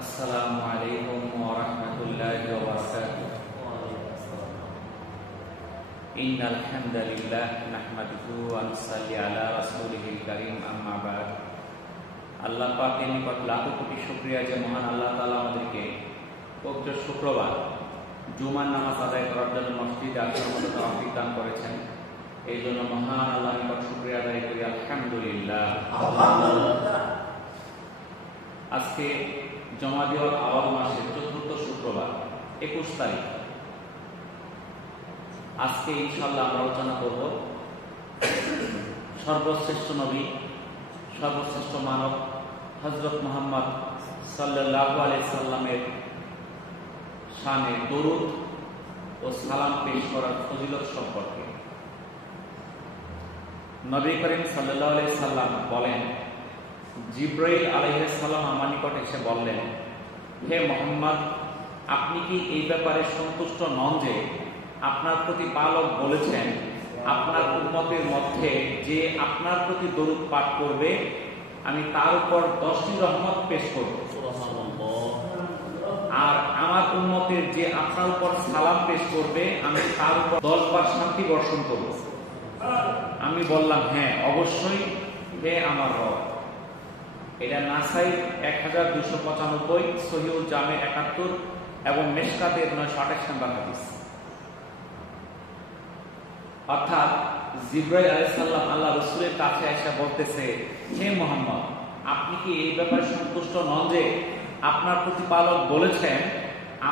আসসালামু আলাইকুম ওয়া রাহমাতুল্লাহি ওয়া বারাকাতুহু। ইন্নাল হামদালিল্লাহ নাহমাদুহু ওয়া নুসাল্লি আলা রাসূলিহিল কারীম, আম্মা বা'দ। আল্লাহ পাকের নিকট লাখো কোটি শুকরিয়া যে মহান আল্লাহ তাআলা আমাদেরকে পবিত্র শুক্রবার জুমার নামাজ আদায় করার জন্য মসজিদে আসার মতো তৌফিক দান করেছেন। এই জন্য মহান আল্লাহর নিকট শুকরিয়া আদায় করি, আলহামদুলিল্লাহ। আজকে জমাদিউল আওয়াল মাসের চতুর্থ শুক্রবার 21 তারিখ। আজকে ইনশাআল্লাহ আমরা আলোচনা করব সর্বশ্রেষ্ঠ নবী, সর্বশ্রেষ্ঠ মানব হযরত মুহাম্মদ সাল্লাল্লাহু আলাইহি সাল্লামের শানে দরুদ ও সালাম পেশ করার ফজিলত সম্পর্কে। নবী করিম সাল্লাল্লাহু আলাইহি সাল্লাম বলেন, জিবরাইল আলাইহিস সালাম আমার নিকট এসে বললেন, হে মুহাম্মদ, আপনি কি এই ব্যাপারে সন্তুষ্ট নন যে আপনার প্রতিপালক বলেছেন, আপনার উম্মতের মধ্যে যে আপনার প্রতি দরুদ পাঠ করবে আমি তার উপর 10টি রহমত পেশ করব, আর আমার উম্মতের যে আপনার উপর সালাম পেশ করবে আমি তার উপর 10 বার শান্তি বর্ষণ করব। আমি বললাম, হ্যাঁ অবশ্যই হে আমার রব। এটা নাসাই 1295, সহিহুল জামে 71 এবং মিশকাতের 928 নম্বর হাদিস। অর্থাৎ জিবরাইল আলাইহিস সালাম আল্লাহ রাসূলের কাছে এসে বলতেছে, হে মুহাম্মদ, আপনি কি এই ব্যাপারে সন্তুষ্ট নন যে আপনার প্রতিপালক বলেছেন,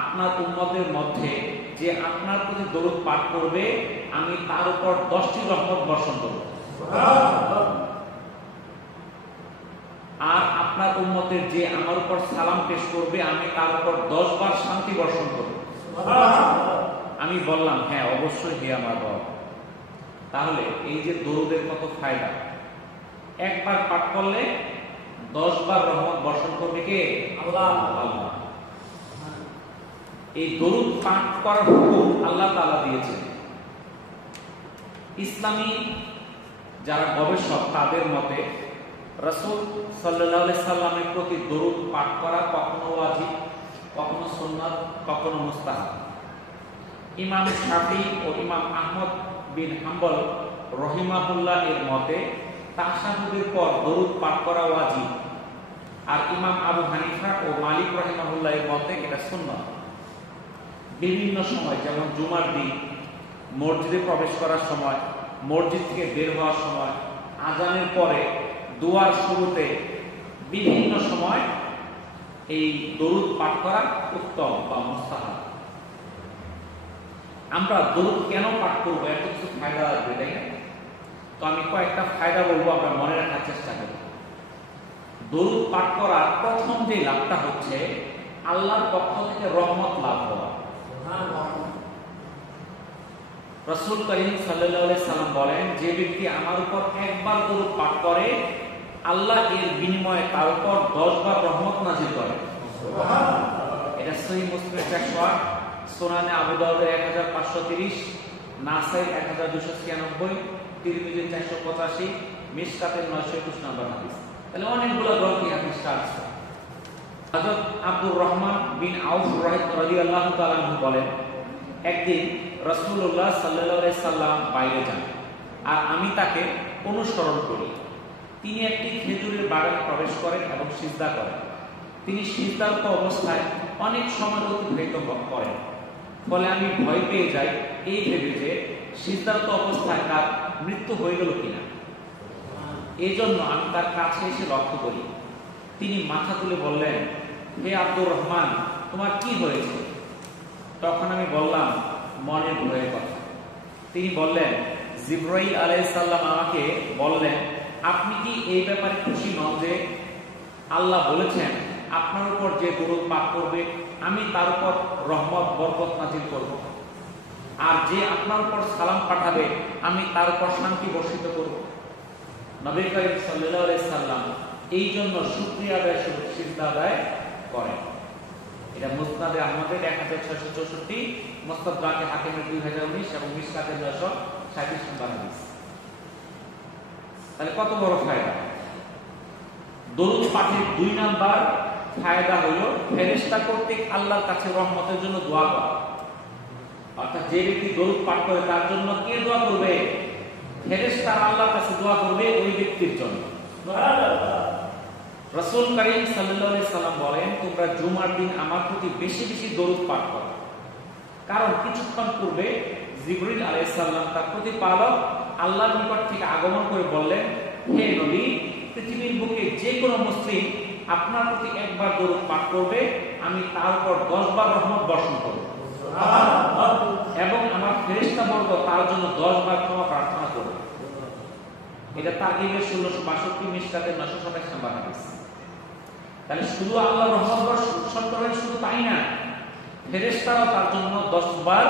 আপনার উম্মতের মধ্যে যে আপনার প্রতি দরুদ পাঠ করবে আমি তার উপর 10টি রহমত বর্ষণ করব, আর আপনার উম্মতের যে আমার উপর সালাম পেশ করবে আমি তার উপর 10 বার শান্তি বর্ষণ করব। আমি বললাম, হ্যাঁ অবশ্যই হে আমার রব। তাহলে এই যে দরুদের কত ফায়দা, একবার পাঠ করলে 10 বার রহমত বর্ষণ করবে কে? আল্লাহ। আল্লাহ। এই দরুদ পাঠ করার হুকুম আল্লাহ তাআলা দিয়েছেন। ইসলামী যারা গবেষক তাদের মতে রাসূল সাল্লাল্লাহু আলাইহি সাল্লামের প্রতি দরুদ পাঠ করা কখনো ওয়াজিব, কখনো সুন্নাত, কখনো মুস্তাহাব। ইমাম শাফি ও ইমাম আহমদ বিন হাম্বল রহিমাহুল্লাহ এর মতে তাশাহুদের পর দরুদ পাঠ করা ওয়াজিব, আর ইমাম আবু হানিফা ও মালিক রহিমাহুল্লাহ এর মতে এটা সুন্নাত। বিভিন্ন সময়, যেমন জুমার দিন, মসজিদে প্রবেশ করার সময়, মসজিদ থেকে বের হওয়ার সময়, আজানের পরে, দুয়ার শুরুতে, বিভিন্ন সময় এই দরুদ পাঠ করা উত্তম বা মুস্তাহাব। আমরা দরুদ কেন পাঠ করবো, এত কিছু ফায়দা আসবে, তাই না? তো আমি কয়েকটা ফায়দা বলবো, আমরা মনে রাখার চেষ্টা করব। দরুদ পাঠ করার প্রথম যে লাভটা হচ্ছে আল্লাহর পক্ষ থেকে রহমত লাভ করা। রাসূল করিম সাল্লাল্লাহু আলাইহি সাল্লাম বলেন, যে ব্যক্তি আমার উপর একবার দরুদ পাঠ করে আল্লাহ এর বিনিময়ে তার উপর 10 বার রহমত নাযিল করে। এটা সহিহ মুসলিম 108, সুনানে আবু দাউদ 1530, নাসাই 1296, তিরমিজি 485, মিশকাতের 921 নম্বর হাদিস। তাহলে অনেকগুলো গ্রন্থে হাদিসটা আছে। হযরত আব্দুর রহমান বিন আউফ রাদিয়াল্লাহু তাআলা বলেন, একদিন রাসূলুল্লাহ সাল্লাল্লাহু আলাইহি সাল্লাম বাইরে যান, আর আমি তাকে অনুসরণ করি। তিনি একটি খেজুরের বাগানে প্রবেশ করেন এবং সিজদা করেন। তিনি সিজদারত অবস্থায় অনেক সময় অতিবাহিত করেন। ফলে আমি ভয় পেয়ে যাই এই ভেবে যে সিজদারত অবস্থায় তার মৃত্যু হয়ে গেল কিনা। এই জন্য আমি তার কাছে এসে লক্ষ্য করি। তিনি মাথা তুলে বললেন, হে আব্দুর রহমান, তোমার কি হয়েছে? তখন আমি বললাম, মনের ভয়ের কথা। তিনি বললেন, জিবরাইল আলাইহিস সালাম আমাকে বললেন, আপনি কি এই ব্যাপারে খুশি নন যে আল্লাহ বলেছেন, আপনার উপর যে দরুদ পাঠ করবে আমি তার উপর রহমত বরকত নাযিল করব, আর যে আপনার উপর সালাম পাঠাবে আমি তার উপর শান্তি বর্ষিত করব। নবী করিম সাল্লাল্লাহু আলাইহি সাল্লাম এই জন্য শুকরিয়া আদায় স্বরূপ সিজদা আদায় করেন। এটা মুসনাদে আহমদের 1664, মুস্তাদরাকে হাকিমের 2019 এবং মিশকাতের 937 নম্বর হাদিস। তাহলে কত বড় ফায়দা। দরুদ পাঠের 2 নাম্বার ফায়দা হলো ফেরেশতা কর্তৃক আল্লাহর কাছে রহমতের জন্য দোয়া করা। অর্থাৎ যে ব্যক্তি দরুদ পাঠ করে তার জন্য কে দোয়া করবে? ফেরেশতা আল্লাহর কাছে দোয়া করবে ওই ব্যক্তির জন্য। রাসূল করিম সাল্লাল্লাহু আলাইহি সাল্লাম বলেন, তোমরা জুমার দিন আমার প্রতি বেশি বেশি দরুদ পাঠ করো। কারণ কিছুক্ষণ পূর্বে জিবরিল আলাইহিস সালাম তার প্রতিপালক আল্লাহর নিকট থেকে আগমন করে বললেন, হে নবী, পৃথিবীর বুকে যে কোনো মুসলিম আপনার প্রতি একবার দরুদ পাঠ করবে, আমি তার উপর 10 বার রহমত বর্ষণ করব এবং আমার ফেরেশতাবর্গ তার জন্য 10 বার ক্ষমা প্রার্থনা করবে। এটা তারগিবের 1662 মিশকাতের 927 নম্বর হাদিস। তাহলে শুধু আল্লাহর রহমত বর্ষণ করেন, শুধু তাই না, ফেরেশতারাও তার জন্য 10 বার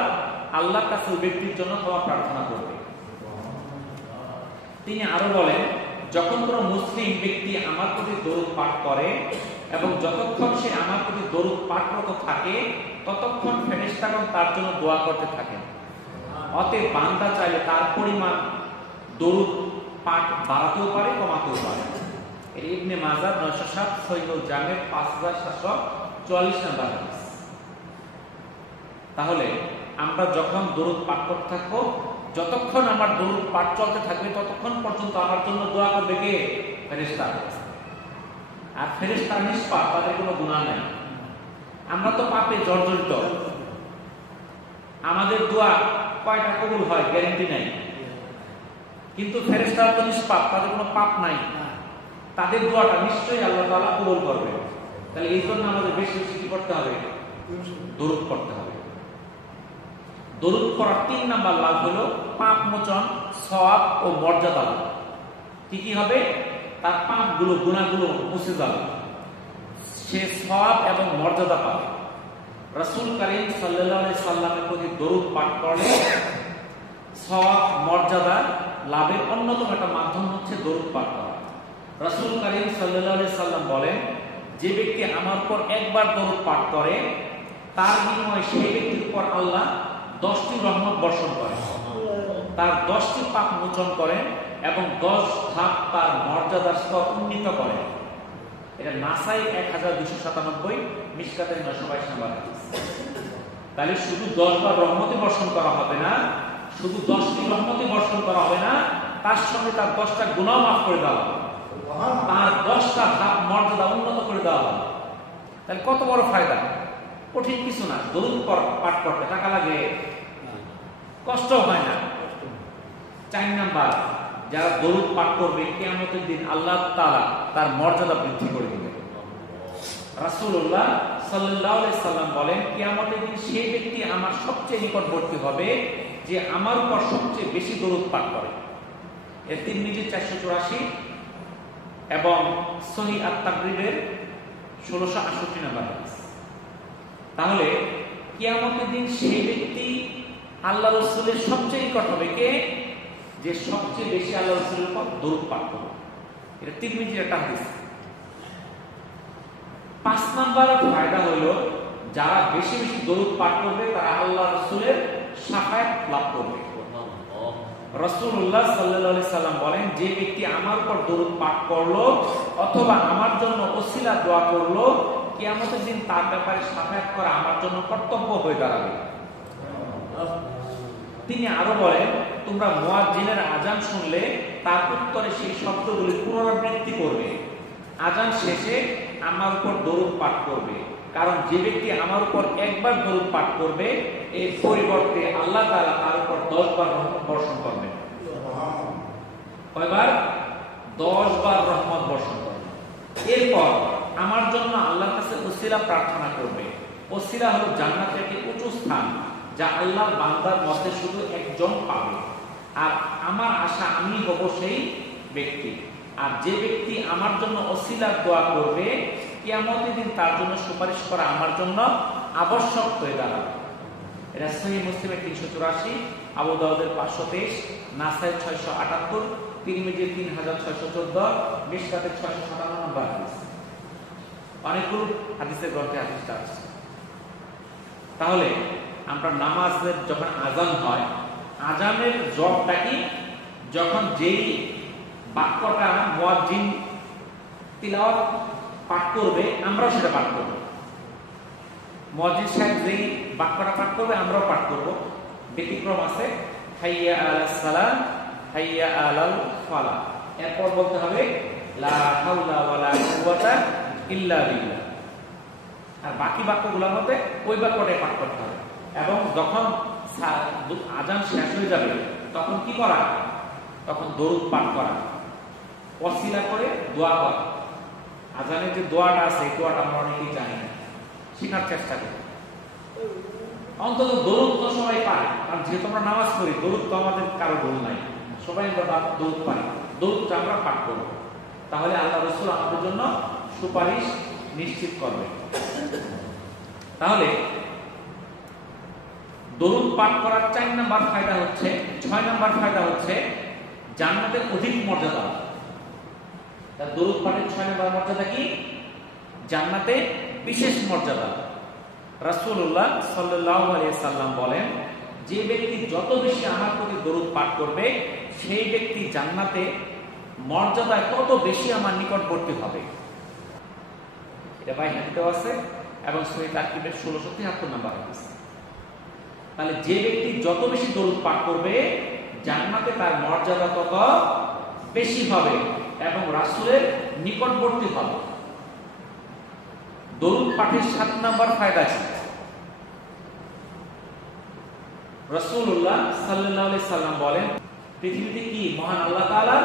আল্লাহর কাছে ওই ব্যক্তির জন্য ক্ষমা প্রার্থনা করবে। তিনি আরো বলেন, যখন কোনো মুসলিম ব্যক্তি আমার প্রতি দরুদ পাঠ করে এবং যতক্ষণ সে আমার প্রতি দরুদ পাঠরত থাকে ততক্ষণ ফেরেশতাগণ তার জন্য দোয়া করতে থাকেন। অতএব বান্দা চাইলে তার পরিমাণ দরুদ পাঠ বাড়াতেও পারে, কমাতেও পারে। ইবনে মাজাহ 907, সহিহুল জামে 5744 নম্বর হাদিস। তাহলে আমরা যখন দরুদ পাঠ করতে থাকবো, যতক্ষণ আমার দরুদ পাঠ চলতে থাকবে ততক্ষণ পর্যন্ত আমার জন্য দোয়া করবে কে? ফেরেশতা। আর ফেরেশতা নিষ্পাপ, তাদের কোনো গুনাহ নাই। আমরা তো পাপে জর্জরিত, আমাদের দোয়া কয়টা কবুল হয় গ্যারান্টি নাই। কিন্তু ফেরেশতারা তো নিষ্পাপ, তাদের কোনো পাপ নাই, তাদের দোয়াটা নিশ্চয়ই আল্লাহ তাআলা কবুল করবে। তাহলে এই জন্য আমাদের বেশি বেশি কি করতে হবে? দরুদ পড়তে হবে। দরুদ পড়ার 3 নাম্বার লাভ হলো পাপ মোচন, সওয়াব ও মর্যাদা। কি কি হবে? তার পাপগুলো, গুনাহগুলো মুছে যাবে, সে সওয়াব এবং মর্যাদা পাবে। রাসূল করিম সাল্লাল্লাহু আলাইহি সাল্লামের প্রতি দরুদ পাঠ করলে সওয়াব, মর্যাদা লাভের অন্যতম একটা মাধ্যম হচ্ছে দরুদ পাঠ করা। রাসূল করিম সাল্লাল্লাহু আলাইহি সাল্লাম বলেন, যে ব্যক্তি আমার উপর একবার দরুদ পাঠ করে তার বিনিময়ে সেই ব্যক্তির উপর আল্লাহ 10টি রহমত বর্ষণ করেন, তার 10টি পাপ মোচন করেন এবং 10 ধাপ তার মর্যাদার স্তর উন্নীত করেন। এটা নাসাই 1297, মিশকাতের 922 নম্বর হাদিস। তাহলে শুধু 10 বার রহমতই বর্ষণ করা হবে না, শুধু 10টি রহমতই বর্ষণ করা হবে না, তার সঙ্গে তার 10টা গুনাহ মাফ করে দেওয়া হবে, তার 10টা ধাপ মর্যাদা উন্নত করে দেওয়া হবে। তাহলে কত বড় ফায়দা! কঠিন কিছু না, দরুদ পাঠ করতে টাকা লাগে, কষ্ট হয় না। 4 নাম্বার, যারা দরুদ পাঠ করবে কিয়ামতের দিন আল্লাহ তাআলা তার মর্যাদা বৃদ্ধি করে দিবেন। রাসূলুল্লাহ সাল্লাল্লাহু আলাইহি সাল্লাম বলেন, কিয়ামতের দিন সেই ব্যক্তি আমার সবচেয়ে নিকটবর্তী হবে যে আমার উপর সবচেয়ে বেশি দরুদ পাঠ করে। এর তিরমিজি 484 এবং সহিহ আত-তাকরিরের 1668 নম্বর হাদিস। তাহলে কিয়ামতের দিন সেই ব্যক্তি আল্লাহ রাসূলের সবচেয়ে নিকট হবে কে? যে সবচেয়ে বেশি আল্লাহ রাসূলের উপর দরুদ পাঠ করবে। এটা তিরমিজির একটা হাদিস। 5 নাম্বার ফায়দা হলো, যারা বেশি বেশি দরুদ পাঠ করবে তারা আল্লাহ রাসূলের শাফায়াত লাভ করবে। রাসূলুল্লাহ সাল্লাল্লাহু আলাইহি সাল্লাম বলেন, যে ব্যক্তি আমার উপর দরুদ পাঠ করলো অথবা আমার জন্য ওসিলা দোয়া করলো, কিয়ামতের দিন তার ব্যাপারে শাফায়াত করা আমার জন্য কর্তব্য হয়ে দাঁড়াবে। তিনি আরো বলেন, তোমরা মুয়াজ্জিনের আযান শুনলে তার উত্তরে সেই শব্দগুলি পুনরাবৃত্তি করবে, আযান শেষে আমার উপর দরুদ পাঠ করবে, কারণ যে ব্যক্তি আমার উপর একবার দরুদ পাঠ করবে এর পরিবর্তে আল্লাহ তাআলা তার উপর 10 বার রহমত বর্ষণ করবেন। কয়বার? 10 বার রহমত বর্ষণ করবেন। এরপর আমার জন্য আল্লাহর কাছে ওসিলা প্রার্থনা করবে। ওসিলা হলো জান্নাতের একটি উঁচু স্থান যা আল্লাহর বান্দার মধ্যে শুধু একজন পাবে, আর আমার আশা আমি হব সেই ব্যক্তি। আর যে ব্যক্তি আমার জন্য ওসিলার দোয়া করবে কিয়ামতের দিন তার জন্য সুপারিশ করা আমার জন্য আবশ্যক হয়ে দাঁড়াবে। এটা সহিহ মুসলিমের 384, আবু দাউদের 523, নাসাই 678, তিরমিজির 3614, মিশকাতের 657 নম্বর হাদিস। অনেকগুলো হাদিসের গ্রন্থে হাদিসটা আছে। তাহলে আমরা নামাজের যখন আযান হয়, আযানের জবাবটা কি? যখন যেই বাক্যটা মুয়াজ্জিন তিলাওয়াত পাঠ করবে আমরাও সেটা পাঠ করব। মুয়াজ্জিন সাহেব যেই বাক্যটা পাঠ করবে আমরাও পাঠ করব। ব্যতিক্রম আছে, হাইয়া আলাস সালাহ হাইয়া আলাল ফালাহ, এরপর বলতে হবে লা হাওলা ওয়ালা কুওয়াতা ইল্লা বিল্লাহ। আর বাকি বাক্যগুলোর মধ্যে ওই বাক্যটাই পাঠ করতে হবে। এবং যখন আজান শেষ হয়ে যাবে তখন কি করা? তখন দরুদ পাঠ করা, ওয়াসিলা করে দোয়া করা। আজানের যে দোয়াটা আছে এই দোয়াটা আমরা অনেকেই জানি না, শেখার চেষ্টা করি। অন্তত দরুদ তো সবাই পারে, কারণ যেহেতু আমরা নামাজ পড়ি দরুদ তো আমাদের কারো ভুল নাই, সবাই আমরা দরুদ পারি। দরুদটা আমরা পাঠ করব, তাহলে আল্লাহ রাসূল আমাদের জন্য সুপারিশ নিশ্চিত করবে। তাহলে দরুদ পাঠ করার 4 নম্বর ফায়দা হচ্ছে, 6 নম্বর ফায়দা হচ্ছে জান্নাতের অধিক মর্যাদা। তার দরুদ পাঠের 6 নম্বর মর্যাদা কি? জান্নাতে বিশেষ মর্যাদা। রাসূলুল্লাহ সাল্লাল্লাহু আলাইহি সাল্লাম বলেন, যে ব্যক্তি যত বেশি আমার প্রতি দরুদ পাঠ করবে সেই ব্যক্তি জান্নাতে মর্যাদায় তত বেশি আমার নিকটবর্তী হবে। এটা ভাই হাদিসেও আছে এবং সহিহ তারকিবের 1673 নম্বর হাদিস। তাহলে যে ব্যক্তি যত বেশি দরুদ পাঠ করবে জান্নাতে তার মর্যাদা তত বেশি হবে এবং রাসূলের নিকটবর্তী হবে। দরুদ পাঠের 7 নম্বর ফায়দা আছে। রাসূলুল্লাহ সাল্লাল্লাহু আলাইহি সাল্লাম বলেন, পৃথিবীতে কি মহান আল্লাহ তাআলা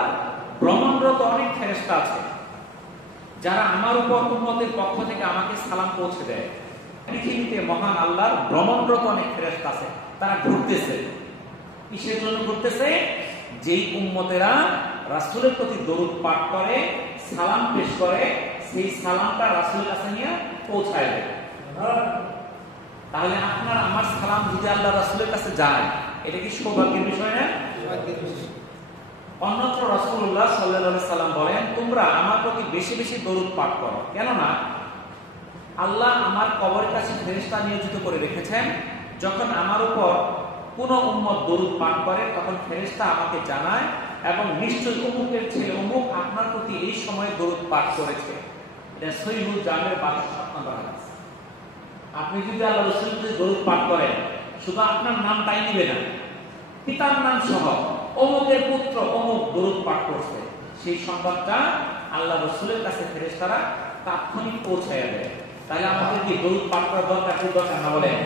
ভ্রমণরত অনেক ফেরেশতা আছে যারা আমার উপর উম্মতের পক্ষ থেকে আমাকে সালাম পৌঁছে দেয়। পৃথিবীতে মহান আল্লাহর ভ্রমণরত অনেক ফেরেশতা আছে, তারা ঘুরতেছে। কিসের জন্য ঘুরতেছে? যেই উম্মতেরা রাসূলের প্রতি দরুদ পাঠ করে, সালাম পেশ করে, সেই সালামটা রাসূলের কাছে নিয়ে পৌঁছায় দেয়। তাহলে আপনার আমার সালাম যদি আল্লাহ রাসূলের কাছে যায়, এটা কি সৌভাগ্যের বিষয় না? অন্যত্র রাসূলুল্লাহ সাল্লাল্লাহু আলাইহি সাল্লাম বলেন, তোমরা আমার প্রতি বেশি বেশি দরুদ পাঠ করো, কেননা আল্লাহ আমার কবরের কাছে ফেরেশতা নিয়োজিত করে রেখেছেন। যখন আমার উপর কোন উম্মত দরুদ পাঠ করে তখন ফেরেশতা আমাকে জানায় এবং নিশ্চয়ই অমুকের ছেলে অমুক আপনার প্রতি এই সময় দরুদ পাঠ করেছে। এটা সহিহুল জামির 1207 নম্বর হাদিস। আপনি যদি আল্লাহ রাসূলের প্রতি দরুদ পাঠ করেন, শুধু আপনার নামটাই নিবে না, পিতার নাম সহ অমুকের পুত্র অমুক দরুদ পাঠ করছে, সেই সংবাদটা আল্লাহ রাসূলের কাছে ফেরেশতারা তাৎক্ষণিক পৌঁছায় দেয়। তাহলে আমাদের কি দরুদ পাঠ করার দরকার কি দরকার না বলেন?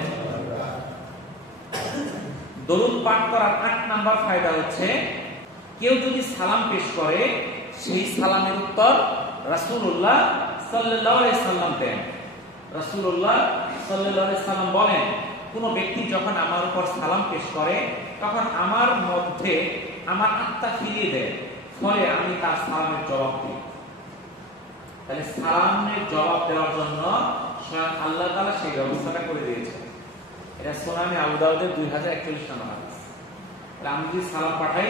দরুদ পাঠ করার 8 নাম্বার ফায়দা হচ্ছে, কেউ যদি সালাম পেশ করে সেই সালামের উত্তর রাসূলুল্লাহ সাল্লাল্লাহু আলাইহি সাল্লাম দেন। রাসূলুল্লাহ সাল্লাল্লাহু আলাইহি সাল্লাম বলেন, কোন ব্যক্তি যখন আমার উপর সালাম পেশ করে তখন আমার মধ্যে আমার আত্মা ফিরিয়ে দেয়, ফলে আমি তার সালামের জবাব দিই। তাহলে সালামের জবাব দেওয়ার জন্য স্বয়ং আল্লাহ তাআলা সেই ব্যবস্থাটা করে দিয়েছেন। এটা সুনানে আবু দাউদের 2041 নম্বর হাদিস। তাহলে আমি যদি সালাম পাঠাই,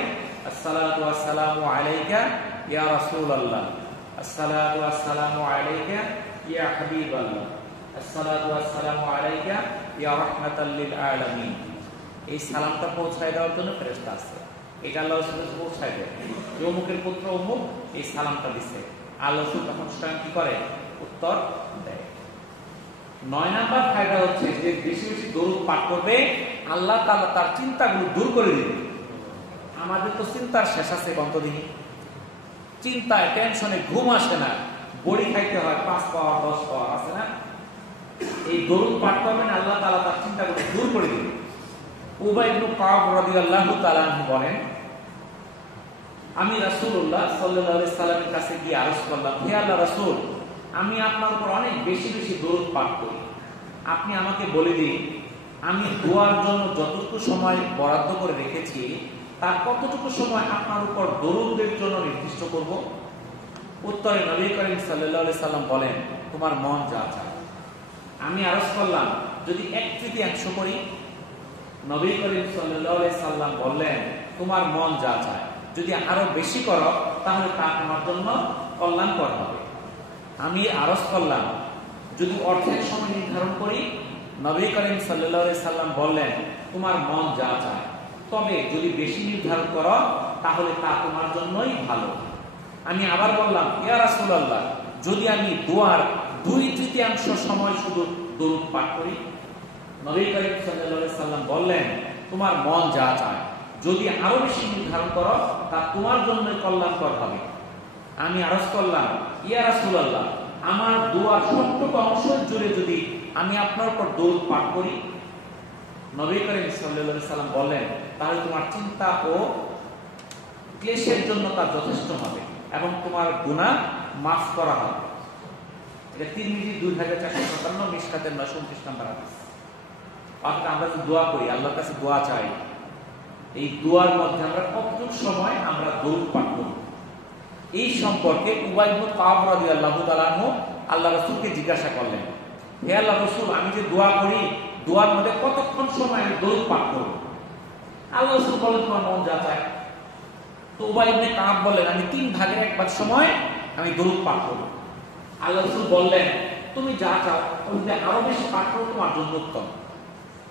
আসসালাতু ওয়াসসালামু আলাইকা ইয়া রাসূলুল্লাহ, আসসালাতু ওয়াসসালামু আলাইকা ইয়া হাবিবাল্লাহ, আসসালাতু ওয়াসসালামু আলাইকা ইয়া রাহমাতাল লিল আলামিন, এই সালামটা পৌঁছায় দেওয়ার জন্য ফেরেশতা আছে। এটা আল্লাহ রাসূলের কাছে পৌঁছায় দেয় যে অমুকের পুত্র অমুক এই সালামটা দিছে। আল্লাহ রাসূল তখন স্বয়ং কি করে? উত্তর দেয়। 9 নাম্বার ফায়দা হচ্ছে যে বেশি বেশি দরুদ পাঠ করবে আল্লাহ তাআলা তার চিন্তাগুলো দূর করে দিবে। আমাদের তো চিন্তার শেষ আছে বন্তদিনী, চিন্তায় টেনশনে ঘুম আসে না, বড়ি খাইতে হয় 5 পাওয়া 10 পাওয়া আছে না। এই দরুদ পাঠ করবেন আল্লাহ তাআলা তার চিন্তাগুলো দূর করে দিবে। উবাই ইবনে কাব রাদিয়াল্লাহু তাআলা বলেন, আমি রাসূলুল্লাহ সাল্লাল্লাহু আলাইহি সাল্লামের কাছে গিয়ে আরজ করলাম, হে আল্লাহর রাসূল, আমি আপনার উপর অনেক বেশি বেশি দরুদ পাঠ করি, আপনি আমাকে বলে দিন আমি দোয়ার জন্য যতটুকু সময় বরাদ্দ করে রেখেছি তার কতটুকু সময় আপনার উপর দরুদের জন্য নির্দিষ্ট করব। উত্তরে নবী করিম সাল্লাল্লাহু আলাইহি সাল্লাম বলেন, তোমার মন যা চায়। আমি আরজ করলাম, যদি 1/3 করি? নবী করিম সাল্লাল্লাহু আলাইহি সাল্লাম বললেন, তোমার মন যা চায়, যদি আরো বেশি করো তাহলে তা তোমার জন্য কল্যাণকর হবে। আমি আরজ করলাম, যদি অর্ধেক সময় নির্ধারণ করি? নবী করিম সাল্লাল্লাহু আলাইহি সাল্লাম বললেন, তোমার মন যা চায়, তবে যদি বেশি নির্ধারণ করো তাহলে তা তোমার জন্যই ভালো। আমি আবার বললাম, ইয়া রাসূলুল্লাহ, যদি আমি দোয়ার 2/3 সময় শুধু দরুদ পাঠ করি? নবী করিম সাল্লাল্লাহু আলাইহি সাল্লাম বললেন, তোমার মন যা চায় যদি আরো বেশি নির্ধারণ করো তা তোমার জন্য কল্যাণকর হবে। আমি আরজ করলাম, ইয়া রাসূলুল্লাহ, আমার দোয়ার সবটুকু অংশ জুড়ে যদি আমি আপনার উপর দরুদ পাঠ করি, নবী করিম সাল্লাল্লাহু আলাইহি সাল্লাম বললেন, তাহলে তোমার চিন্তা ও ক্লেশের জন্য তা যথেষ্ট হবে এবং তোমার গুনাহ মাফ করা হবে। এটা তিরমিজি 2457, মিশকাতের 929 নম্বর হাদিস। অর্থাৎ আমরা যে দোয়া করি, আল্লাহর কাছে দোয়া চাই, এই দোয়ার মধ্যে আমরা কতটুকু সময় আমরা দরুদ পাঠ করি, এই সম্পর্কে উবাই ইবনে কাব রাদিয়াল্লাহু তাআলা আনহু আল্লাহ রাসূলকে জিজ্ঞাসা করলেন, হে আল্লাহ রাসূল, আমি যে দোয়া করি, দোয়ার মধ্যে কতক্ষণ সময় আমি দরুদ পাঠ করব? আল্লাহ রাসূল বলেন, তোমার মন যা চায়। তো উবাই ইবনে কাব বলেন, আমি 3/1 সময় আমি দরুদ পাঠ করব। আল্লাহ রাসূল বললেন, তুমি যা চাও তুমি আরো বেশি পাঠ করো, তোমার জন্য উত্তম।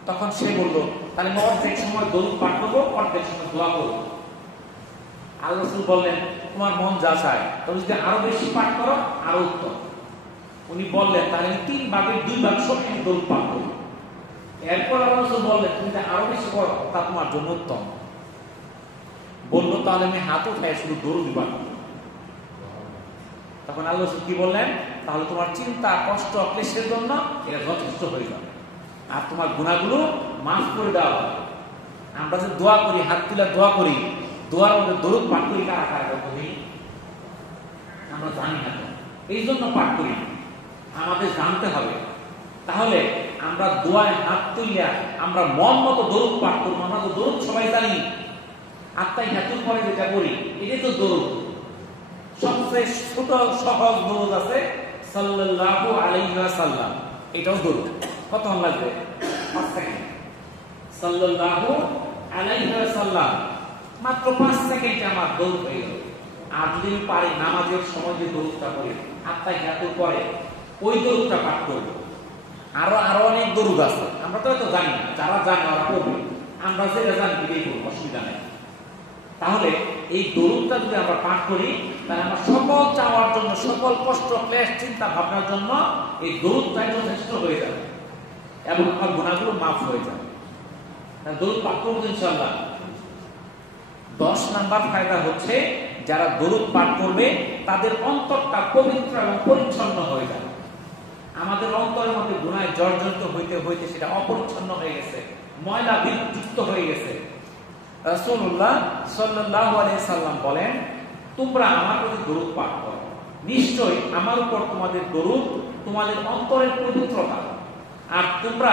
তখন সে বলল, তাহলে আমি অর্ধেক সময় দরুদ পাঠ করবো, অর্ধেক সময় দোয়া করবো। আল্লাহ রাসূল বললেন, তোমার মন যা চায় তুমি যদি আরো বেশি পাঠ করো আরো উত্তম। উনি বললেন, তাহলে আমি 3/2 সময় আমি দরুদ পাঠ করবো। এরপর আল্লাহ রাসূল বললেন, তুমি যদি আরো বেশি করো তা তোমার জন্য উত্তম। বললো, তাহলে আমি হাত উঠায় শুধু দরুদ পাঠ করব। তখন আল্লাহ রাসূল কি বললেন, তাহলে তোমার চিন্তা, কষ্ট, ক্লেশের জন্য এটা যথেষ্ট হয়ে যাবে আর তোমার গুনাহগুলো মাফ করে দেওয়া হবে। আমরা যে দোয়া করি, হাত তুলে দোয়া করি, দোয়ার মধ্যে দরুদ পাঠ করি কারা কারা করি? আমরা জানি না, এই জন্য পাঠ করি। আমাদের জানতে হবে। তাহলে আমরা দোয়ায় হাত তুলিয়া আমরা মন মতো দরুদ পাঠ করবো। আমরা তো দরুদ সবাই জানি, আত্মাহিয়াতুল পরে যেটা করি এটাই তো দরুদ। সবচেয়ে ছোট সহজ দরুদ আছে সাল্লাল্লাহু আলাইহি ওয়াসাল্লাম, এটাও দরুদ। কত লাগবে? 5 সেকেন্ড। সাল্লাল্লাহু আলাইহি ওয়াসাল্লাম, মাত্র 5 সেকেন্ডে আমার দরুদ হয়ে গেল। আর যদি আমি পারি নামাজের সময় যে দরুদটা পড়ি আত্মাহিয়াতুল পরে, ওই দরুদটা পাঠ করব। আরো অনেক দরুদ আছে, আমরা তো জানি না, যারা জানে ওরা পড়বে, আমরা যেটা জানি এটাই করবো, অসুবিধা নেই। তাহলে এই দরুদটা যদি আমরা পাঠ করি, তাহলে আমরা সকল চাওয়ার জন্য, সকল কষ্ট, ক্লেশ, চিন্তা ভাবনার জন্য এই দরুদটাই যথেষ্ট হয়ে যাবে এবং আমার গুনাহগুলো মাফ হয়ে যাবে। দরুদ পাঠ করব ইনশাআল্লাহ। 10 নাম্বার ফায়দা হচ্ছে, যারা দরুদ পাঠ করবে তাদের অন্তরটা পবিত্র এবং পরিচ্ছন্ন হয়ে যাবে। আমাদের অন্তরের মধ্যে গুনাহে জর্জরিত হইতে হইতে সেটা অপরিচ্ছন্ন হয়ে গেছে, ময়লা যুক্ত হয়ে গেছে। রাসূলুল্লাহ সাল্লাল্লাহু আলাইহি সাল্লাম বলেন, তোমরা আমার প্রতি দরুদ পাঠ করো, নিশ্চয়ই আমার উপর তোমাদের দরুদ তোমাদের অন্তরের পবিত্রতা, আর তোমরা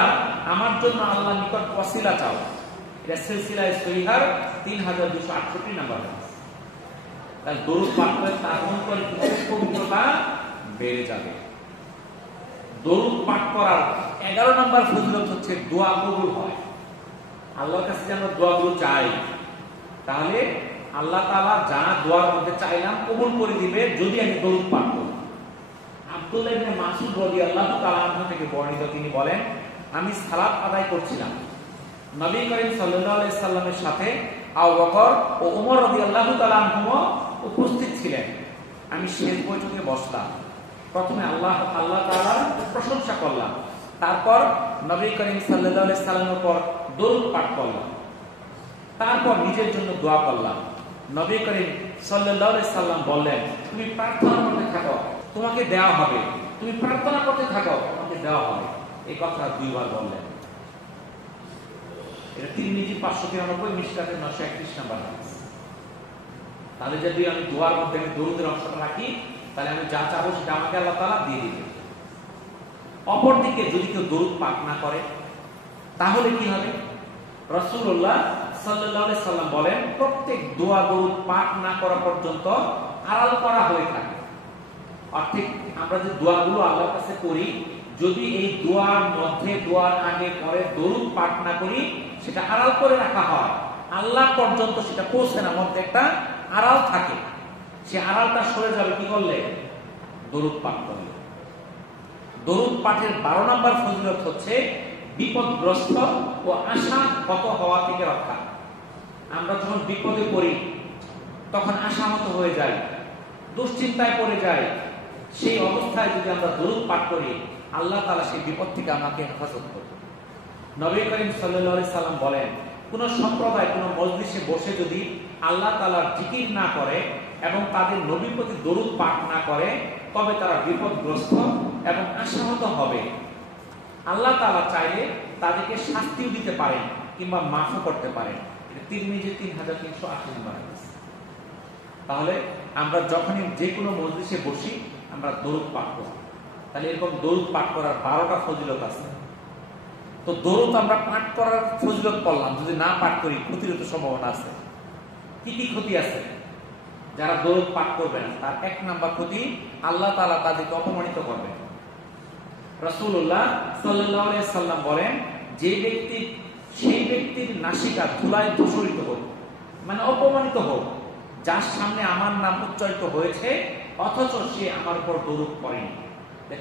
আমার জন্য আল্লাহর নিকট ওয়াসিলা চাও। এটা সিলসিলায়ে সহিহার 3268 নাম্বার। তাই দরুদ পাঠ করে তার অন্তরের পবিত্রতা বেড়ে যাবে। দরুদ পাঠ করার 11 নাম্বার ফজিলত হচ্ছে দোয়া কবুল হয়। আল্লাহর কাছে যে আমরা দোয়াগুলো চাই, তাহলে আল্লাহ তাআলা যা দোয়ার মধ্যে চাইলাম কবুল করে দিবে যদি আমি দরুদ পাঠ করি। আব্দুল্লাহ ইবনে মাসউদ রাদিয়াল্লাহু তাআলা আনহু থেকে বর্ণিত, তিনি বলেন, আমি সালাত আদায় করছিলাম, নবী করিম সাল্লাল্লাহু আলাইহি সাল্লামের সাথে আবু বকর ও ওমর রাদিয়াল্লাহু তাআলা আনহু উপস্থিত ছিলেন। আমি শেষ বৈঠকে বসলাম। প্রথমে আল্লাহ তাআলার প্রশংসা করলাম, তারপর নবী করিম সাল্লাল্লাহু আলাইহি সাল্লামের উপর দরুদ পাঠ করলাম, তারপর নিজের জন্য দোয়া করলাম। নবী করিম সাল্লাল্লাহু আলাইহি সাল্লাম বললেন, তুমি প্রার্থনা করতে থাকো, তোমাকে দেওয়া হবে। তুমি প্রার্থনা করতে থাকো, তোমাকে দেওয়া হবে। এই কথা 2 বার বললেন। এটা তিরমিজি 593, মিশকাতের 931 নাম্বার হাদিস। তাহলে যদি আমি দোয়ার মধ্যে দরুদের অংশটা রাখি, তাহলে আমি যা চাবো সেটা আমাকে আল্লাহ তাআলা দিয়ে দিবেন। অপরদিকে যদি কেউ দরুদ পাঠ না করে তাহলে কি হবে? রাসূলুল্লাহ সাল্লাল্লাহু আলাইহি সাল্লাম বলেন, প্রত্যেক দোয়া দরুদ পাঠ না করা পর্যন্ত আড়াল করা হয়ে থাকে। অর্থাৎ আমরা যে দোয়াগুলো আল্লাহর কাছে করি, যদি এই দোয়ার মধ্যে, দোয়ার আগে পরে দরুদ পাঠ না করি, সেটা আড়াল করে রাখা হয়, আল্লাহ পর্যন্ত সেটা পৌঁছে না, মধ্যে একটা আড়াল থাকে। সে আড়ালটা সরে যাবে কি করলে? দরুদ পাঠ করলে। দরুদ পাঠের 12 নাম্বার ফজিলত হচ্ছে বিপদগ্রস্ত ও আশাহত হওয়া থেকে রক্ষা। আমরা যখন বিপদে পড়ি তখন আশাহত হয়ে যাই, দুশ্চিন্তায় পড়ে যাই, সেই অবস্থায় যদি আমরা দরুদ পাঠ করি, আল্লাহ তাআলা সেই বিপদ থেকে আমাকে হেফাজত করবে। নবী করিম সাল্লাল্লাহু আলাইহি সাল্লাম বলেন, কোন সম্প্রদায় কোন মজলিসে বসে যদি আল্লাহ তাআলার জিকির না করে এবং তাদের নবীর প্রতি দরুদ পাঠ না করে, তবে তারা বিপদগ্রস্ত এবং আশাহত হবে। আল্লাহ তাআলা চাইলে তাদেরকে শাস্তিও দিতে পারেন কিংবা মাফও করতে পারেন। এটা তিরমিজি 3380 নম্বর হাদিস। তাহলে আমরা যখনই যে কোনো মজলিসে বসি আমরা দরুদ পাঠ করি। তাহলে এরকম দরুদ পাঠ করার 12টা ফজিলত আছে। তো দরুদ আমরা পাঠ করার ফজিলত করলাম, যদি না পাঠ করি ক্ষতির তো সম্ভাবনা আছে। কি কি ক্ষতি আছে? যারা দরুদ পাঠ করবে না তার 1 নাম্বার ক্ষতি, আল্লাহ তাআলা তাদেরকে অপমানিত করবেন। রাসূলুল্লাহ সাল্লাল্লাহু আলাইহি সাল্লাম বলেন, যে ব্যক্তি সেই ব্যক্তির নাসিকা ধুলায় ধূসরিত হোক, মানে অপমানিত হোক, যার সামনে আমার নাম উচ্চারিত হয়েছে অথচ সে আমার উপর দরুদ পড়েনি।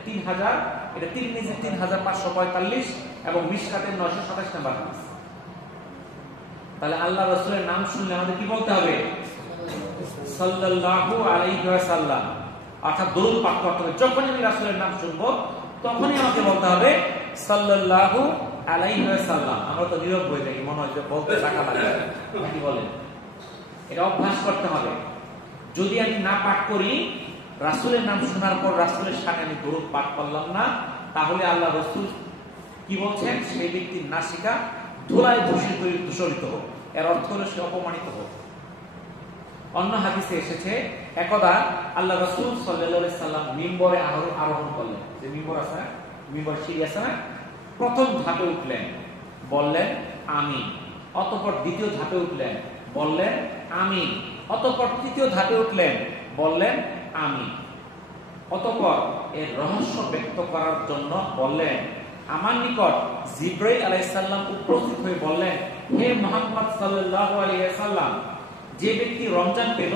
3000, এটা তিরমিজি 3545 এবং মিশকাতের 927 নম্বর হাদিস। তাহলে আল্লাহ রাসূলের নাম শুনলে আমাদের কি বলতে হবে? সাল্লাল্লাহু আলাইহি ওয়াসাল্লাম, অর্থাৎ দরুদ পাঠ করতে হবে। যখনই আমি রাসূলের নাম শুনবো তখনই আমাকে বলতে হবে সাল্লাল্লাহু আলাইহি ওয়াসাল্লাম। আমরা তো নীরব হয়ে যাই, মনে হয় যে বলতে টাকা লাগে, নাকি বলেন? এটা অভ্যাস করতে হবে। যদি আমি না পাঠ করি, রাসূলের নাম শোনার পর রাসূলের সামনে আমি দরুদ পাঠ করলাম না, তাহলে আল্লাহ রাসূল কি বলছেন? সেই ব্যক্তির নাসিকা ধুলায় ধূসরিত হোক। এর অর্থ হলো সে অপমানিত হোক। অন্য হাদিসে এসেছে, একদা আল্লাহ রাসূল সাল্লাল্লাহু আলাইহি সাল্লাম মিম্বরে আরোহণ করলেন। যে মিম্বর আছে না, মিম্বর সিঁড়ি আছে না, প্রথম ধাপে উঠলেন, বললেন আমিন। অতঃপর দ্বিতীয় ধাপে উঠলেন, বললেন আমিন। অতঃপর তৃতীয় ধাপে উঠলেন, বললেন আমিন। অতঃপর এর রহস্য ব্যক্ত করার জন্য বললেন, আমার নিকট জিবরাইল আলাইহিস সালাম উপস্থিত হয়ে বললেন, হে মুহাম্মদ সাল্লাল্লাহু আলাইহি ওয়াসাল্লাম, যে ব্যক্তি রমজান পেল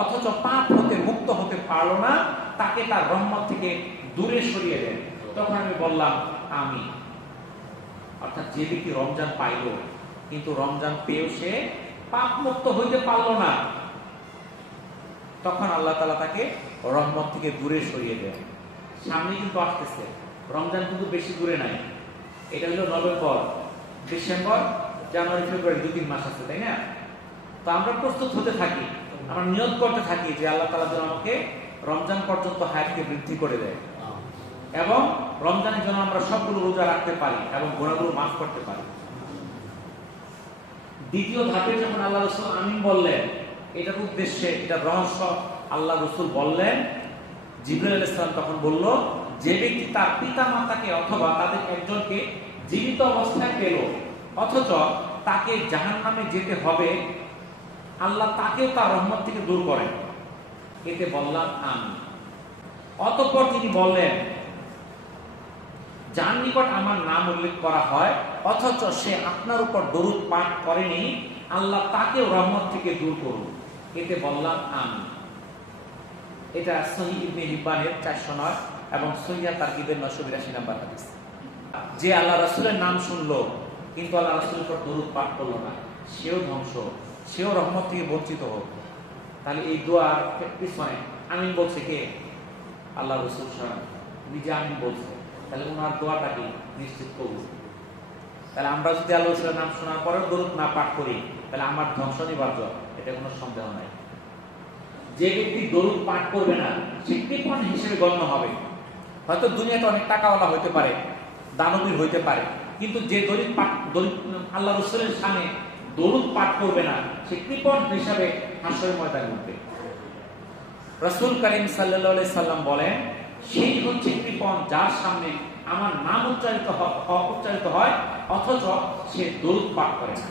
অথচ পাপ হতে মুক্ত হতে পারল না, তাকে তার রহমত থেকে দূরে সরিয়ে দেন। তখন আমি বললাম আমিন। অর্থাৎ যে ব্যক্তি রমজান পাইল কিন্তু রমজান পেয়েও সে পাপ মুক্ত হইতে পারল না, তখন আল্লাহ তাআলা তাকে রহমত থেকে দূরে সরিয়ে দেন। সামনে কিন্তু আসতেছে রমজান, কিন্তু বেশি দূরে নাই। এটা হলো নভেম্বর, ডিসেম্বর, জানুয়ারি, ফেব্রুয়ারি, 2-3 মাস আছে, তাই না? তো আমরা প্রস্তুত হতে থাকি, আমরা নিয়ত করতে থাকি যে আল্লাহ তাআলা যেন আমাকে রমজান পর্যন্ত হায়াতকে বৃদ্ধি করে দেয় এবং রমজানের জন্য আমরা সবগুলো রোজা রাখতে পারি এবং গুনাহগুলো মাফ করতে পারি। দ্বিতীয় ধাপে যখন আল্লাহ রাসূল আমিন বললেন, এটার উদ্দেশ্যে, এটা রহস্য আল্লাহ রাসূল বললেন, জিবরাইল আলাইহিস সালাম তখন বলল, যে ব্যক্তি তার পিতা মাতাকে অথবা তাদের একজনকে জীবিত অবস্থায় পেল অথচ তাকে জাহান্নামে যেতে হবে, আল্লাহ তাকেও তার রহমত থেকে দূর করেন। এতে বললাম আমিন। অতঃপর তিনি বললেন, যার নিকট আমার নাম উল্লেখ করা হয় অথচ সে আপনার উপর দরুদ পাঠ করেনি, আল্লাহ তাকেও রহমত থেকে দূর করুন। এতে বললাম আমিন। এটা সহিহ ইবনে হিব্বানের 409 এবং সহিহ তারগিবের 982 নম্বর হাদিস। যে আল্লাহ রাসূলের নাম শুনলো কিন্তু আল্লাহ রাসূলের উপর দরুদ পাঠ করলো না, সেও ধ্বংস, সেও রহমত থেকে বঞ্চিত হোক। তাহলে এই দোয়ার পিছনে আমিন বলছে কে? আল্লাহ রাসূল স্বয়ং নিজে আমিন বলছে। তাহলে ওনার দোয়াটাকে নিশ্চিত করব। তাহলে আমরা যদি আল্লাহ রাসূলের নাম শোনার পরেও দরুদ না পাঠ করি, তাহলে আমার ধ্বংস নিবার্য, এটা কোনো সন্দেহ নাই। যে ব্যক্তি দরুদ পাঠ করবে না সে কৃপণ হিসেবে গণ্য হবে। হয়তো দুনিয়াতে অনেক টাকাওয়ালা হইতে পারে, দানবীর হইতে পারে, কিন্তু যে আল্লাহ রাসূলের সামনে দরুদ পাঠ করবে না সে কৃপণ হিসাবে হাসরের ময়দানে উঠবে। রাসূল করিম সাল্লাল্লাহু আলাইহি সাল্লাম বলেন, সেই হচ্ছে কৃপণ যার সামনে আমার নাম উচ্চারিত হয় অথচ সে দরুদ পাঠ করে না।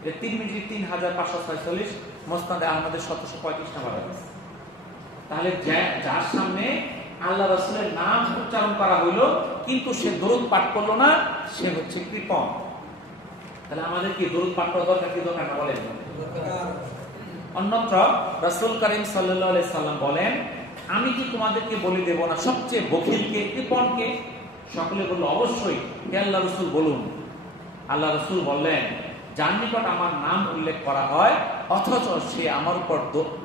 এটা তিরমিজি 3546, মুসনাদে আহমদের 1735 নম্বর হাদিস। তাহলে যার সামনে আল্লাহ রাসূলের নাম উচ্চারণ করা হইল কিন্তু সে দরুদ পাঠ করলো না, সে হচ্ছে কৃপণ। তাহলে আমাদের কি দরুদ পাঠ করা দরকার কি দরকার না বলেন? অন্যত্র রাসূল করিম সাল্লাল্লাহু আলাইহি সাল্লাম বলেন, আমি কি তোমাদেরকে বলে দেব না সবচেয়ে বখিলকে, কৃপণকে? সকলে বলল অবশ্যই, হে আল্লাহর রাসূল বলুন। আল্লাহ রাসূল বললেন, যার নিকট আমার নাম উল্লেখ করা হয় অথচ সে আমার উপর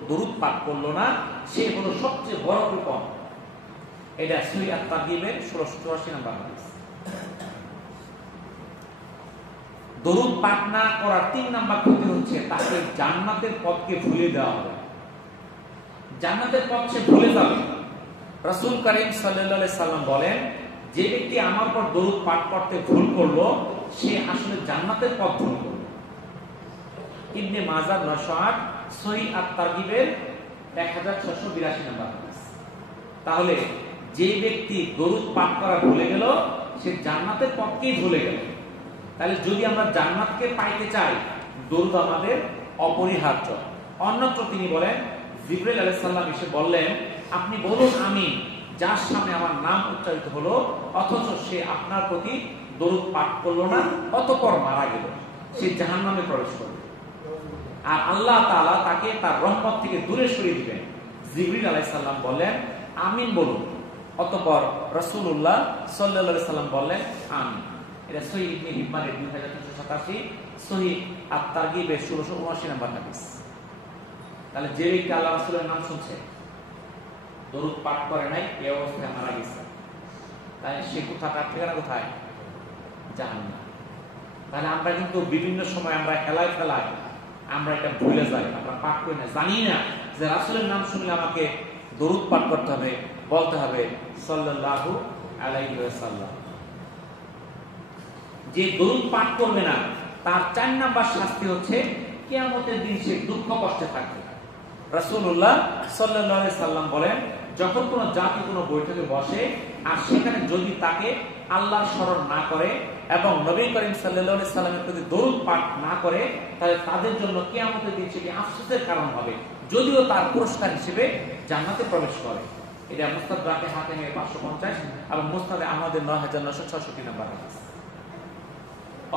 দরুদ পাঠ করলো না, সে হলো সবচেয়ে বড় কৃপণ। এটা সহিহ আত-তারগীবের 1684 নম্বর হাদিস। দরুদ পাঠ না করার 3 নাম্বার ক্ষতি হচ্ছে তাকে জান্নাতের পথকে ভুলে দেওয়া হবে। জান্নাতের পথ সে ভুলে যাবে। রাসূল করিম সাল্লাল্লাহু আলাইহি সাল্লাম বলেন, যে ব্যক্তি আমার উপর দরুদ পাঠ করতে ভুল করলো সে আসলে জান্নাতের পথ ভুল করলো। ইবনে মাজাহ 908, সহিহ আত-তারগীবের 1682 নম্বর হাদিস। তাহলে যে ব্যক্তি দরুদ পাঠ করা ভুলে গেল সে জান্নাতের পথকেই ভুলে গেল। তাহলে যদি আমরা জান্নাতকে পাইতে চাই দরুদ আমাদের অপরিহার্য। অন্যত্র তিনি বলেন, জিবরাইল আলাইহিস সালাম এসে বললেন, আপনি বলুন আমিন, যার সামনে আমার নাম উচ্চারিত হলো অথচ সে আপনার প্রতি দরুদ পাঠ করলো না, অতঃপর মারা গেল, সে জাহান্নামে প্রবেশ করবে। আর আল্লাহ তাআলা তাকে তার রহমত থেকে দূরে সরিয়ে দিবেন। জিবরিল আলাইহিস সালাম বললেন, আমিন বলুন। অতঃপর রাসূলুল্লাহ সাল্লাল্লাহু আলাইহি সাল্লাম বললেন, আমিন। এটা সহিহ ইবনে হিব্বানের 2387, সহিহ আত-তারগীবের 1679 নম্বর হাদিস। তাহলে যে ব্যক্তি আল্লাহ রাসূলের নাম শুনছে, দরুদ পাঠ করে নাই, এই অবস্থায় মারা গেছে, তাই সে কোথায়, ঠিকানা কোথায়? জাহান্নাম। তাহলে আমরা কিন্তু বিভিন্ন সময় আমরা খেলায় আমরা এটা ভুলে যাই, আমরা পাঠ করি না, জানি না যে রাসূলের নাম শুনলে আমাকে দরুদ পাঠ করতে হবে, বলতে হবে সাল্লাল্লাহু আলাইহি ওয়াসাল্লাম। যে দরুদ পাঠ করবে না তার 4 নাম্বার শাস্তি হচ্ছে কিয়ামতের দিন সে দুঃখ কষ্টে থাকবে। রাসূলুল্লাহ সাল্লাল্লাহু আলাইহি সাল্লাম বলেন, যখন কোন জাতি কোন বৈঠকে বসে আর সেখানে যদি তাকে আল্লাহর স্মরণ না করে এবং নবী করিম সাল্লাল্লাহু আলাইহি সাল্লামের প্রতি দরুদ পাঠ না করে, তাহলে তাদের জন্য কিয়ামতের দিন সেটি আফসোসের কারণ হবে, যদিও তার পুরস্কার হিসেবে জান্নাতে প্রবেশ করে। এটা মুস্তাদরাক হাকিমের 550 এবং মুসনাদ আহমদের 9966 নম্বর হাদিস।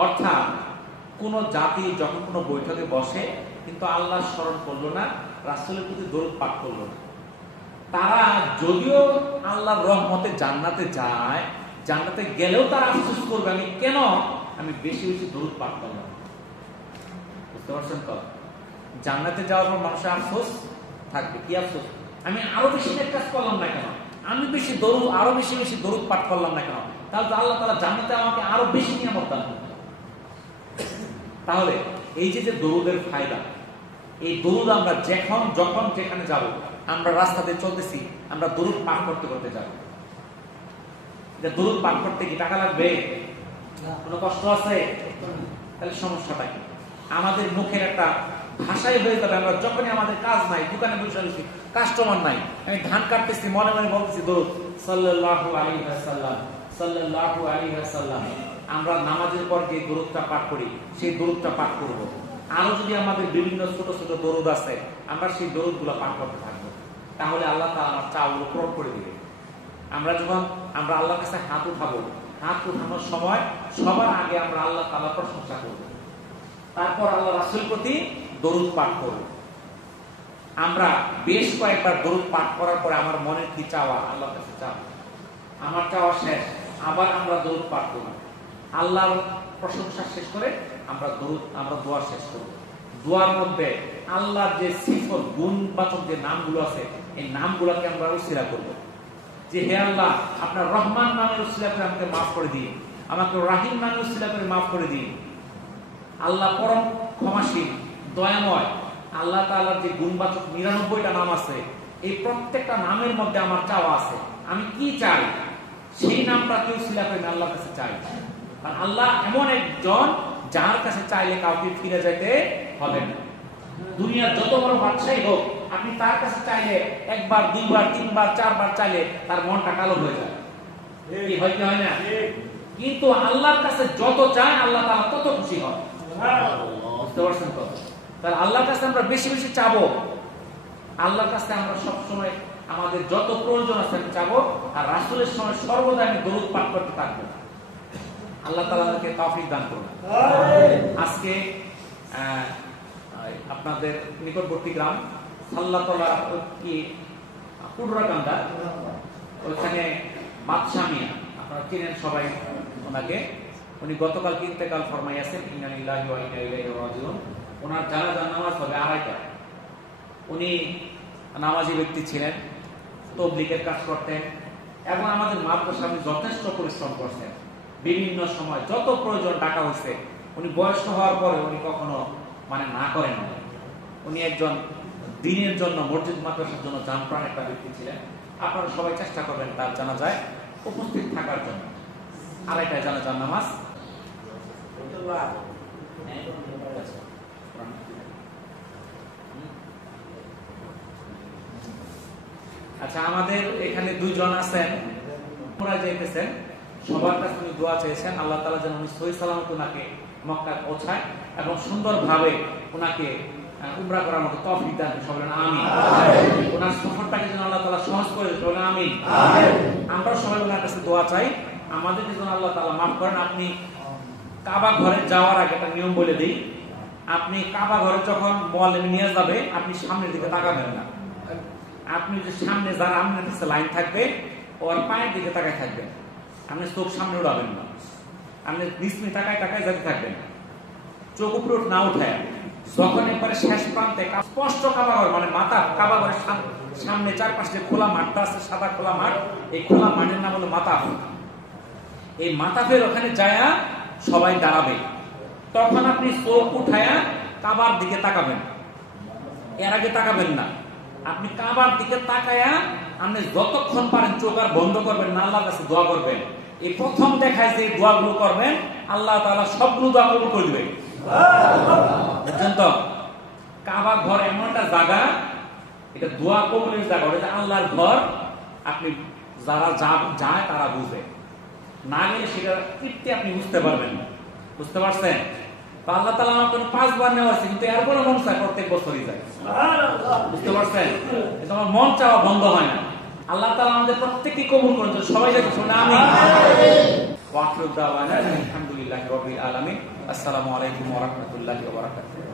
অর্থাৎ কোন জাতি যখন কোন বৈঠকে বসে কিন্তু আল্লাহর স্মরণ করলো না, রাসূলের প্রতি দরুদ পাঠ করলো না, তারা যদিও আল্লাহর রহমতে জান্নাতে যায়, জান্নাতে গেলেও তারা আফসোস করবে, আমি বেশি বেশি দরুদ পাঠ করলাম। বুঝতে পারছেন তো? জান্নাতে যাওয়ার পর মানুষের আফসোস থাকবে, কি আফসোস? আমি আরো বেশি কাজ করলাম না কেন, আমি আরো বেশি বেশি দরুদ পাঠ করলাম না কেন, তাহলে তো আল্লাহ তাআলা জান্নাতে আমাকে আরো বেশি নিয়ামত দান করবেন। তাহলে এই যে দরুদের ফায়দা, এই দরুদ আমরা যখন যেখানে যাব, আমরা রাস্তাতে চলতেছি, আমরা দরুদ পাঠ করতে করতে যাব। দরুদ পাঠ করতে কি টাকা লাগবে? কোনো কষ্ট আছে? তাহলে সমস্যাটা কি? আমাদের মুখের একটা ভাষাই হয়ে যাবে, আমরা যখনই আমাদের কাজ নাই, দোকানে বসে আছি, কাস্টমার নাই, আমি ধান কাটতেছি, মনে মনে বলতেছি দরুদ সাল্লাল্লাহু আলাইহি ওয়াসাল্লাম, সাল্লাল্লাহু আলাইহি ওয়াসাল্লাম। আমরা নামাজের পর যে দরুদটা পাঠ করি সেই দরুদটা পাঠ করব। আরো যদি আমাদের বিভিন্ন ছোট ছোট দরুদ আছে, আমরা সেই দরুদগুলো পাঠ করতে থাকবো, তাহলে আল্লাহ তাআলা আমার চাওয়াগুলো পূরণ করে দিবে। আমরা যখন আল্লাহর কাছে হাত উঠাবো, হাত উঠানোর সময় সবার আগে আমরা আল্লাহ তাআলার প্রশংসা করব, তারপর আল্লাহ রাসূল প্রতি দরুদ পাঠ করব। আমরা বেশ কয়েকবার দরুদ পাঠ করার পরে আমার মনের কি চাওয়া, আল্লাহর কাছে চাওয়া, আমার চাওয়া শেষ, আবার আমরা দরুদ পাঠ করব। আল্লাহর প্রশংসা শেষ করে আমরা দোয়া শেষ করব। দোয়ার মধ্যে আল্লাহর যে সিফত, গুণবাচক যে নামগুলো আছে, এই নামগুলোকে আমরা উসিলা করব, যে হে আল্লাহ, আপনার রহমান নামের উসিলা করে আমাকে মাফ করে দিন, আমাকে রাহিম নামের উসিলা করে মাফ করে দিন। আল্লাহ পরম ক্ষমাশীল, দয়াময়। আল্লাহ তাআলার যে গুণবাচক 99টা নাম আছে, এই প্রত্যেকটা নামের মধ্যে আমার চাওয়া আছে। আমি কি চাই সেই নামটাকে উসিলা করে আল্লাহর কাছে চাই। কারণ আল্লাহ এমন একজন যার কাছে চাইলে কাউকে ফিরে যেতে হবে না। দুনিয়ার যত বড় বাদশাহী হোক, আপনি তার কাছে চাইলে একবার, দুইবার, তিনবার, চারবার চাইলে তার মনটা কালো হয়ে যায়, কি হয় কি হয় না? কিন্তু আল্লাহর কাছে যত চাই আল্লাহ তাআলা তত খুশি হয়। বুঝতে পারছেন তো? তাহলে আল্লাহর কাছে আমরা বেশি বেশি চাবো, আল্লাহর কাছে আমরা সবসময় আমাদের যত প্রয়োজন আছে আমি চাবো, আর রাসূলের সময় সর্বদা আমি দরুদ পাঠ করতে থাকবো। আল্লাহ তাআলা আমাকে তৌফিক দান করুন। আজকে আপনাদের নিকটবর্তী গ্রাম সাল্লাতলা কি কুড়রাকান্দা, ওইখানে বাদশা মিয়া, আপনারা চিনেন সবাই ওনাকে, উনি গতকালকে ইন্তেকাল ফরমাইয়াছেন, ইন্না লিল্লাহি ওয়া ইন্না ইলাইহি রাজিউন। ওনার জানাজার নামাজ হবে 2:30টা। উনি নামাজি ব্যক্তি ছিলেন, তাবলীগের কাজ করতেন, এবং আমাদের মাদ্রাসা আপনি যথেষ্ট পরিশ্রম করছেন। বিভিন্ন সময় যত প্রয়োজন টাকা হয়েছে, উনি বয়স্ক হওয়ার পরে উনি কখনো মানে না করেন না। উনি একজন দিনের জন্য, মসজিদ মাদ্রাসার জন্য জানপ্রাণ একটা ব্যক্তি ছিলেন। আপনারা সবাই চেষ্টা করবেন তার জানাজায় উপস্থিত থাকার জন্য। আড়াইটায় জানাজার নামাজ। আচ্ছা, আমাদের এখানে দুইজন আছেন, যাইতেছেন, সবার কাছে উনি দোয়া চেয়েছেন আল্লাহ তাআলা যেন উনি সহি সালামত ওনাকে মক্কায় পৌঁছায় এবং সুন্দরভাবে ওনাকে উমরা করার মতো তৌফিক দান করেন। সবাই আমিন। ওনার সফরটাকে যেন আল্লাহ তাআলা সহজ করে দেন। সবাই আমিন। আমরা সবাই ওনার কাছে দোয়া চাই, আমাদেরকে যেন আল্লাহ তাআলা মাফ করেন। আপনি কাবা ঘরে যাওয়ার আগে একটা নিয়ম বলে দিই, আপনি কাবা ঘরে যখন বলেন নিয়ে যাবে, আপনি সামনের দিকে তাকাবেন না। আপনি যে সামনে যারা আপনার কাছে লাইন থাকবে, ওর পায়ের দিকে তাকায় থাকবেন। আপনি চোখ সামনে উঠাবেন না, আপনি নিচে তাকায় তাকায় যেতে থাকবেন, চোখ উপরে না উঠায়। যখন একবারে শেষ প্রান্তে স্পষ্ট কাবা ঘর, মানে মাথা কাবা ঘরের সামনে চারপাশে খোলা মাঠটা আছে, সাদা খোলা মাঠ, এই খোলা মাঠের নাম হলো মাতাফ। এই মাতাফের ওখানে যায়া সবাই দাঁড়াবে, তখন আপনি চোখ উঠায়া কাবার দিকে তাকাবেন, এর আগে তাকাবেন না। আপনি কাবার দিকে তাকায়া আপনি যতক্ষণ পারেন চোখ আর বন্ধ করবেন না, আল্লাহর কাছে দোয়া করবেন। এই প্রথম দেখায় যে দোয়াগুলো করবেন, আল্লাহ তাআলা সবগুলো দোয়া কবুল করে দিবেন। বুঝছেন তো? কাবা ঘর এমন একটা জায়গা, এটা দোয়া কবুলের জায়গা, এটা আল্লাহর ঘর। আপনি যারা যায় তারা বুঝবে, না গেলে সেটা তৃপ্তি আপনি বুঝতে পারবেন না। বুঝতে পারছেন? আল্লাহ তাআলা আমাকে 5 বার নেওয়া আছে, কিন্তু এরপরে মন চায় প্রত্যেক বছরই যায়। বুঝতে পারছেন? এটা আমার মন চাওয়া বন্ধ হয় না। আল্লাহ তাআলা আমাদের প্রত্যেককে কবুল করেন। সবাই যাকে শুনে আমিন। ওয়া আখিরু দাওয়ানা আলহামদুলিল্লাহি রাব্বিল আলামিন। আসসালামু আলাইকুম ওয়া রাহমাতুল্লাহি ওয়া বারাকাতুহু।